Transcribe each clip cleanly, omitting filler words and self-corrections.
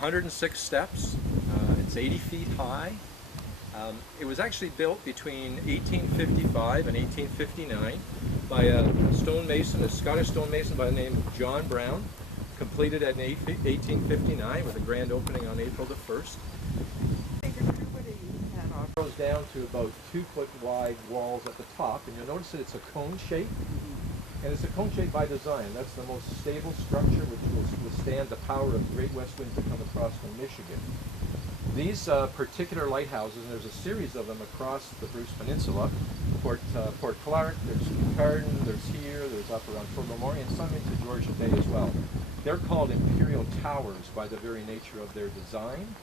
106 steps. It's 80 feet high. It was actually built between 1855 and 1859 by a stonemason, a Scottish stonemason by the name of John Brown. Completed in 1859 with a grand opening on April the 1st. It goes down to about 2 foot wide walls at the top, and you'll notice that it's a cone shape. And it's a cone shape by design. That's the most stable structure which will withstand the power of great west winds that come across from Michigan. These particular lighthouses, and there's a series of them across the Bruce Peninsula, Port Clark, there's Carden, there's here, there's up around Fort Lamoureux, and some into Georgia Bay as well. They're called imperial towers by the very nature of their design,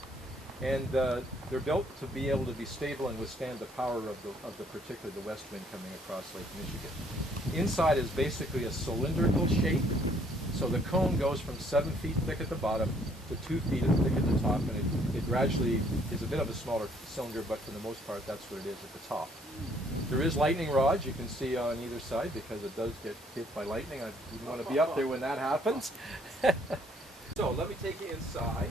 and they're built to be able to be stable and withstand the power of the particular the west wind coming across Lake Michigan. Inside is basically a cylindrical shape, so the cone goes from 7 feet thick at the bottom to 2 feet thick at the top, and it gradually is a bit of a smaller cylinder, but for the most part that's what it is at the top. There is lightning rods you can see on either side because it does get hit by lightning. I wouldn't want to be up there when that happens. So let me take you inside,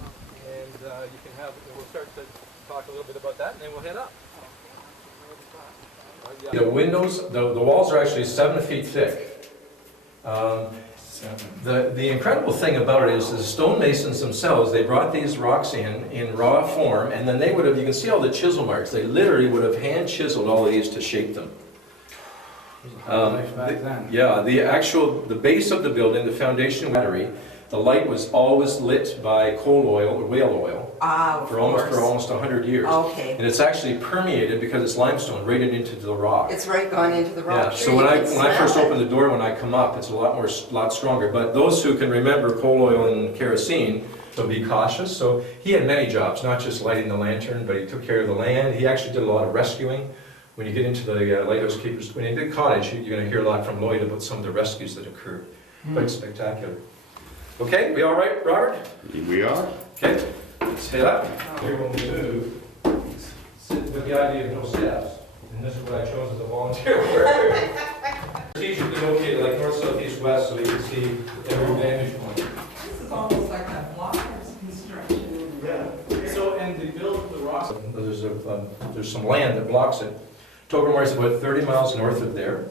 and you can have, we'll start to talk a little bit about that, and then we'll head up. The windows, the walls are actually 7 feet thick. The incredible thing about it is the stonemasons themselves, they brought these rocks in raw form, and then they would have, you can see all the chisel marks, they literally would have hand chiseled all of these to shape them. The base of the building, the foundation battery, the light was always lit by coal oil or whale oil for almost 100 years. Okay. And it's actually permeated because it's limestone right into the rock. It's right gone into the rock. Yeah. Sure, So when I first open the door, when I come up, it's a lot stronger. But those who can remember coal oil and kerosene, so be cautious. So he had many jobs, not just lighting the lantern, but he took care of the land. He actually did a lot of rescuing. When you get into the lighthouse keepers, when you did cottage, you're going to hear a lot from Lloyd about some of the rescues that occurred. Quite spectacular. Okay, we all right, Robert? We are. Okay, let's head up. Here we'll do, sit with the idea of no steps, and this is what I chose as a volunteer work. Strategically located like north, south, east, west, so you can see every vantage point. This is almost like a blockhouse construction. Yeah. So, and they built the rocks. There's some land that blocks it. Tobermory is about 30 miles north of there.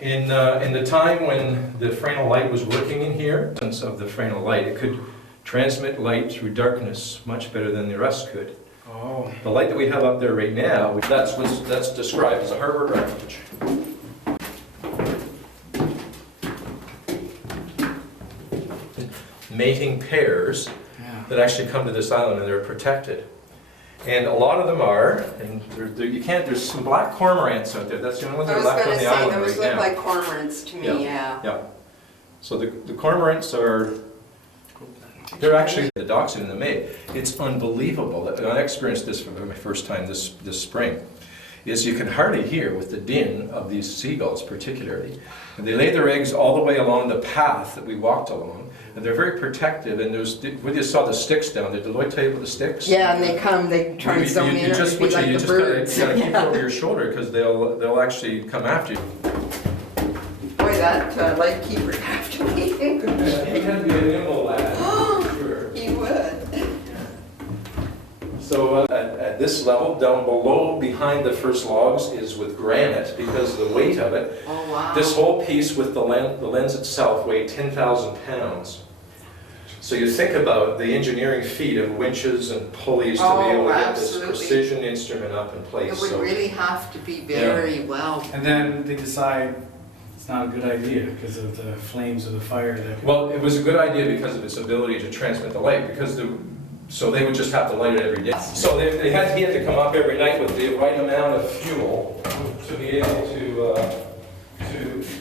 In the time when the Fresnel light was working in here, sense of the Fresnel light, it could transmit light through darkness much better than the rest could. Oh. The light that we have up there right now, that's described as a harbor refuge. Mating pairs that actually come to this island, and they're protected. And a lot of them are, and there's some black cormorants out there. That's the only ones that are left on the island right now. Those look like cormorants to me, yeah. Yeah. So the cormorants are, they're actually the docks in the May. It's unbelievable. I experienced this for my first time this spring. Is you can hardly hear with the din of these seagulls particularly. And they lay their eggs all the way along the path that we walked along. And they're very protective, and when you saw the sticks down there, did Lloyd tell you about the sticks? Yeah, and they try and zoom in and be like the birds. You gotta keep it over your shoulder because they'll actually come after you. Boy, that light keeper after me. He can be a nimble lad, sure. He would. So at this level, down below, behind the first logs, is with granite because of the weight of it. Oh, wow. This whole piece with the lens itself weighed 10,000 pounds. So you think about the engineering feat of winches and pulleys to be able to get this precision instrument up in place. It would really have to be very well. And then they decide it's not a good idea because of the flames of the fire. Well, it was a good idea because of its ability to transmit the light, because so they would just have to light it every day. So he had to come up every night with the right amount of fuel to be able to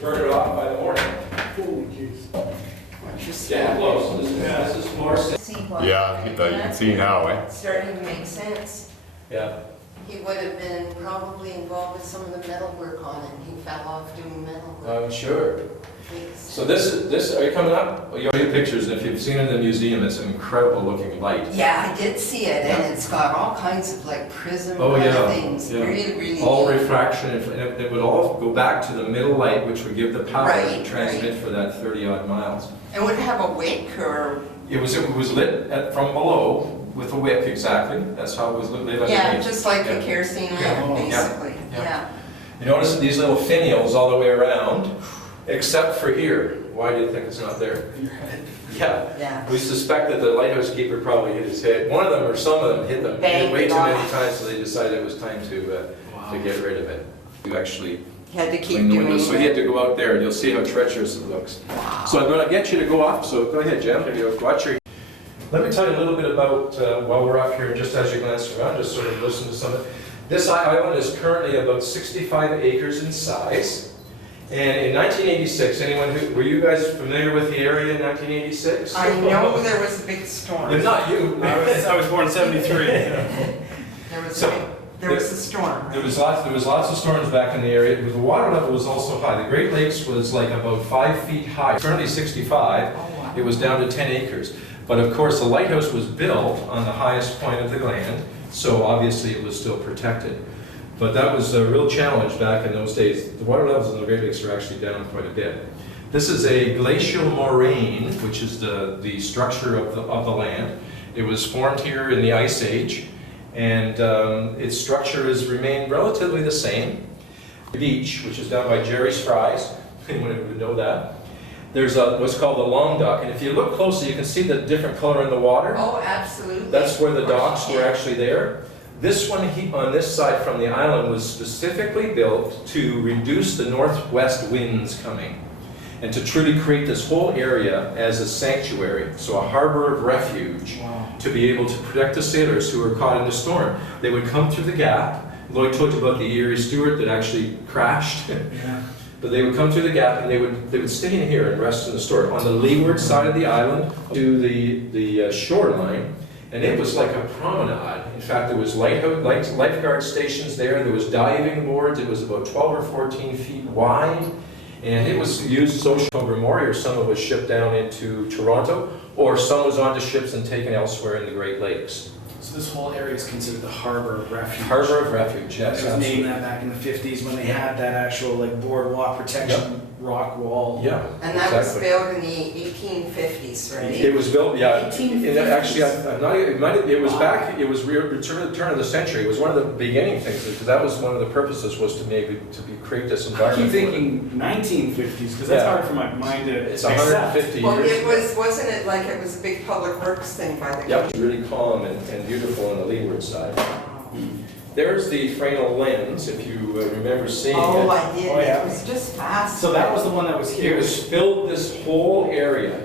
burn it off by the morning. Holy jeez. Yeah, close. This is more safe. Yeah, you can see now, eh? It's starting to make sense. Yeah. He would have been probably involved with some of the metal work on it. He fell off doing metal work. I'm sure. So this, are you coming up? Well, you'll see pictures, and if you've seen it in the museum, it's an incredible looking light. Yeah, I did see it, and Yeah. it's got all kinds of like prism Oh, kind yeah, of things. yeah. Really All neat. refraction, and it would all go back to the middle light, which would give the power to Right, transmit for that 30 odd miles. And would it have a wick or? It was lit from below with a wick, exactly. That's how it was lit underneath. Yeah, just like Yeah. a kerosene Yeah. lamp, Yeah. basically, Yeah. yeah. You notice these little finials all the way around, except for here. Why do you think it's not there? Your head. Yeah. Yeah. We suspect that the lighthouse keeper probably hit his head. One of them, or some of them, hit them Banged way it too many off. times, so they decided it was time to Wow. get rid of it. You actually You had to keep clean the doing windows, so he had it. to go out there, and you'll see how treacherous it looks. So I'm going to get you to go up. So go ahead, Jen. Watch your. Let me tell you a little bit about while we're up here, just as you glance around, just sort of listen to some of it. This island is currently about 65 acres in size. And in 1986, were you guys familiar with the area in 1986? I know there was a big storm. If not you. I was born in '73. There was a storm. There was lots of storms back in the area. The water level was also high. The Great Lakes was like about 5 feet high. Currently 65. Oh, wow. It was down to 10 acres. But of course, the lighthouse was built on the highest point of the land, so obviously it was still protected. But that was a real challenge back in those days. The water levels in the Great Lakes are actually down quite a bit. This is a glacial moraine, which is the structure of the land. It was formed here in the Ice Age, and its structure has remained relatively the same. The beach, which is down by Jerry's Fries, anyone would know that. There's what's called the long dock, and if you look closely, you can see the different color in the water. Oh, absolutely. That's where the docks were actually there. This one on this side from the island was specifically built to reduce the northwest winds coming and to truly create this whole area as a sanctuary, so a harbor of refuge. Wow. To be able to protect the sailors who were caught in the storm. They would come through the gap. Lloyd told you about the Erie Stewart that actually crashed. Yeah. But they would come through the gap and they would stay in here and rest in the store on the leeward side of the island to the shoreline. And it was like a promenade. In fact, there was lifeguard stations there. There was diving boards. It was about 12 or 14 feet wide. And it was used social memorial. Some of it was shipped down into Toronto, or some was onto ships and taken elsewhere in the Great Lakes. So this whole area is considered the harbor of refuge. Harbor of Refuge, yes. It was named that back in the 50s when they had that actual like boardwalk protection rock wall. Yeah, And that was exactly. built in the 1850s, right? It was built, yeah. 1850s. Actually, it was back. It was turn of the century. It was one of the beginning things because that was one of the purposes was to create this I environment. keep thinking 1950s because that's Yeah. hard for my mind to It's accept. 150 Well, years. wasn't it like it was a big public works thing by the? Yep, really calm and beautiful on the leeward side. There's the Fresnel lens, if you remember seeing Oh, it. I did. Oh, yeah. It was just fast. So that was the one that was It here. was filled this whole area.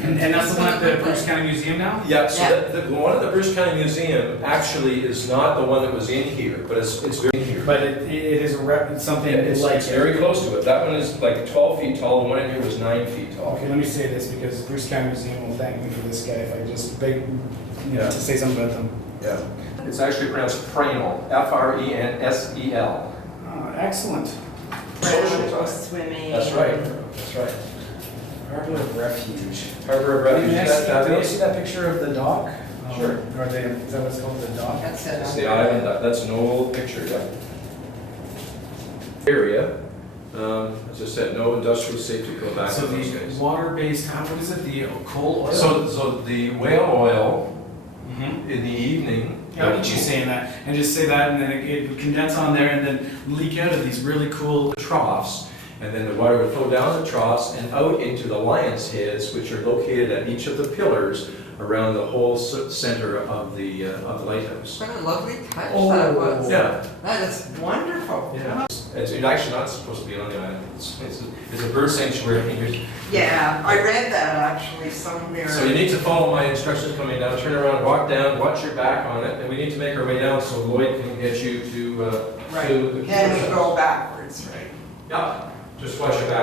And that's the one at the Bruce County Museum now? Yeah, so Yeah. the one at the Bruce County Museum actually is not the one that was in here, but it's very here. But it is it's something It's like. it's very close to it. That one is like 12 feet tall, the one in here was 9 feet tall. Okay, let me say this because Bruce County Museum will thank me for this guy if I just beg, Yeah. to say something about them. Yeah. It's actually pronounced Fresnel, F-R-E-N-S-E-L. Oh, excellent. Go swimming. That's right, that's right. Harbor of Refuge. Harbor of Refuge, Can that's you fabulous. see that picture of the dock? Sure. Or is that what's called the dock? That's it. It's the island, that's an old picture, yeah. Area, as I said, no industrial safety go back So in those the days. water-based, what is it, the coal oil? So the whale oil Mhm. in the evening. How did you say that? And just say that and then it would condense on there and then leak out of these really cool. Troughs, and then the water would flow down the troughs and out into the lion's heads, which are located at each of the pillars around the whole center of the lighthouse. What a lovely touch that was. Yeah, That is wonderful. yeah. It's actually not supposed to be on the island. It's a bird sanctuary. Yeah, I read that actually somewhere. So you need to follow my instructions coming down. Turn around, walk down, watch your back on it, and we need to make our way down so Lloyd can get you to Right. to the Then we go backwards, right? Yeah, just watch your back.